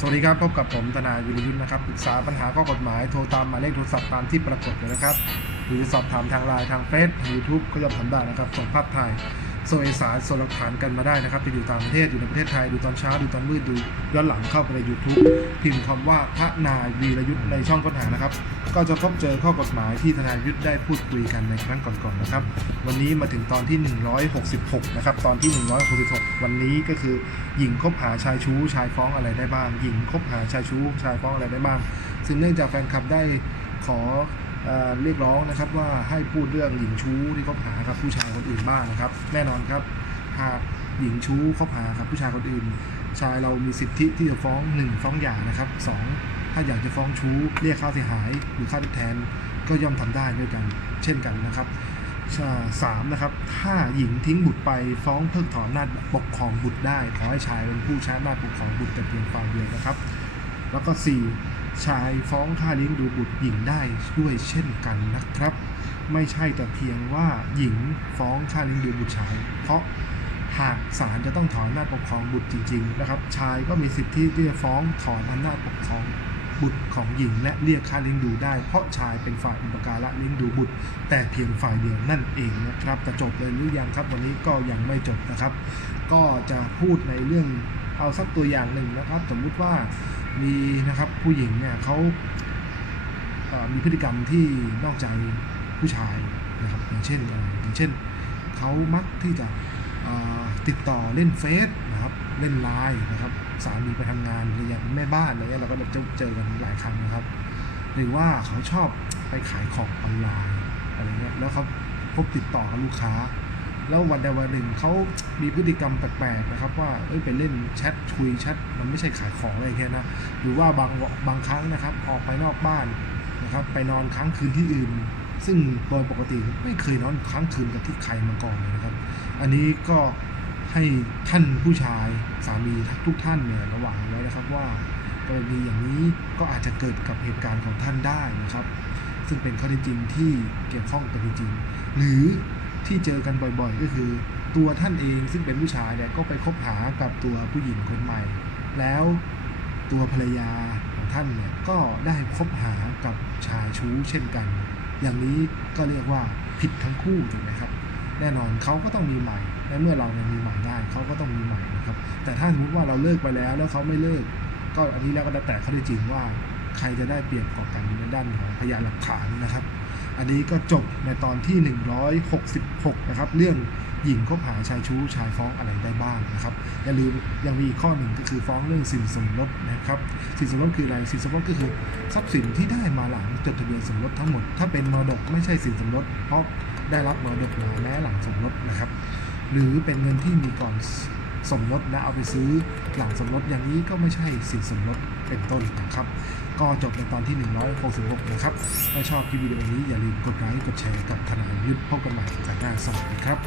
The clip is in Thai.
สวัสดีครับ พบกับผมธนาวิรยุทธ์นะครับปรึกษาปัญหาข้อกฎหมายโทรตามหมายเลขโทรศัพท์ตามที่ปรากฏเลยนะครับ หรือสอบถามทางไลน์ทางเฟซยูทูบก็ย่อมทำได้นะครับส่งภาพถ่าย ส่งเอกสารส่งหลักฐานกันมาได้นะครับจะอยู่ต่างประเทศอยู่ในประเทศไทยดูตอนเช้าดูตอนมืดดูย้อนหลังเข้าไปใน YouTube พิมพ์คำว่าพระนายวีรยุทธ์ในช่องค้นหานะครับ ก็จะพบเจอข้อกฎหมายที่ทนายยุทธได้พูดคุยกันในครั้งก่อนๆนะครับ วันนี้มาถึงตอนที่ 166 นะครับ ตอนที่ 166 วันนี้ก็คือหญิงคบหาชายชู้ชายฟ้องอะไรได้บ้าง หญิงคบหาชายชู้ชายฟ้องอะไรได้บ้าง ซึ่งเนื่องจากแฟนคลับได้ขอ เรียกร้องนะครับว่าให้พูดเรื่องหญิงชู้ที่คบหากับผู้ชายคนอื่นบ้างนะครับ แน่นอนครับ หากหญิงชู้คบหากับผู้ชายคนอื่น ชายเรามีสิทธิที่จะฟ้อง 1 ฟ้องหย่านะครับสองถ้าอยากจะฟ้องชู้ เรียกค่าเสียหายหรือค่าทดแทนก็ย่อมทำได้ด้วยกัน เช่นกันนะครับสามนะครับ ถ้าหญิงทิ้งบุตรไปฟ้องเพิกถอนนาจปกครองบุตรได้ ขอให้ชายเป็นผู้ใช้อำนาจปกครองบุตรแต่เพียงฝ่ายเดียวนะครับ แล้วก็ 4. ชายฟ้องค่าเลี้ยงดูบุตรหญิงได้ด้วยเช่นกันนะครับ ไม่ใช่แต่เพียงว่าหญิงฟ้องค่าเลี้ยงดูบุตรชาย เพราะหากศาลจะต้องถอนอำนาจปกครองบุตรจริงๆนะครับ ชายก็มีสิทธิที่จะฟ้องถอนอำนาจปกครองบุตรของหญิงและเรียกค่าเลี้ยงดูได้ เพราะชายเป็นฝ่ายอุปการะเลี้ยงดูบุตร แต่เพียงฝ่ายเดียวนั่นเองนะครับจะจบเลยหรือยังครับ วันนี้ก็ยังไม่จบนะครับ ก็จะพูดในเรื่องเอาสักตัวอย่างหนึ่งนะครับ สมมุติว่า มีนะครับผู้หญิงเนี่ยเขาเอ่อมีพฤติกรรมที่นอกใจผู้ชายนะครับอย่างเช่นอย่างเช่นเขามักที่จะติดต่อเล่นเฟซนะครับเล่นไลน์นะครับสามีไปทำงานหรืออย่างแม่บ้านอะไรเงี้ยเราก็จะเจอกันหลายครั้งนะครับ หรือว่าเขาชอบไปขายของออนไลน์อะไรเงี้ยแล้วเขาพบติดต่อกับลูกค้า แล้ววันใดวันหนึ่งเขามีพฤติกรรมแปลกๆนะครับ ว่าเอ้ยไปเล่นแชทคุยแชทมันไม่ใช่ขายของอะไรแค่นะหรือว่าบางบางครั้งนะครับ ออกไปนอกบ้านนะครับ ไปนอนค้างคืนที่อื่น ซึ่งโดยปกติไม่เคยนอนค้างคืนกับที่ใครมาก่อนเลยนะครับ อันนี้ก็ให้ท่านผู้ชายสามีทุกท่านเนี่ยระวังไว้นะครับว่ากรณีอย่างนี้ก็อาจจะเกิดกับเหตุการณ์ของท่านได้นะครับ ซึ่งเป็นข้อเท็จจริงที่เกี่ยวข้องกันจริง หรือ ที่เจอกันบ่อยๆ ก็คือ ตัวท่านเองซึ่งเป็นผู้ชายเนี่ยก็ไปคบหากับตัวผู้หญิงคนใหม่ แล้วตัวภรรยาของท่านเนี่ยก็ได้คบหากับชายชู้เช่นกัน อย่างนี้ก็เรียกว่าผิดทั้งคู่ถูกไหมครับ แน่นอนเขาก็ต้องมีใหม่และเมื่อเรายังมีใหม่ได้เขาก็ต้องมีใหม่นะครับ แต่ถ้าสมมติว่าเราเลิกไปแล้วแล้วเขาไม่เลิก ก็อันนี้แล้วก็แล้วแต่เขาได้จริงว่าใครจะได้เปรียบกว่ากันในด้านของพยานหลักฐานนะครับ อันนี้ก็จบในตอนที่ 166 นะครับ เรื่องหญิงคบหาชายชู้ชายฟ้องอะไรได้บ้างนะครับ อย่าลืมยังมีอีกข้อหนึ่งก็คือฟ้องเรื่องสินสมรสนะครับสินสมรสคืออะไรสินสมรสก็คือทรัพย์สินที่ได้มาหลังจดทะเบียนสมรสทั้งหมด ถ้าเป็นมรดกไม่ใช่สินสมรสเพราะได้รับมรดกมาแม้หลังสมรสนะครับ หรือเป็นเงินที่มีก่อนสมรสและเอาไปซื้อหลังสมรสอย่างนี้ก็ไม่ใช่สินสมรสเป็นต้นนะครับ ก็จบในตอนที่ 166 นะครับ ถ้าชอบคลิปวิดีโอนี้อย่าลืมกดไลค์กดแชร์กับทนายยุทธพบกันใหม่โอกาสหน้าสวัสดีครับ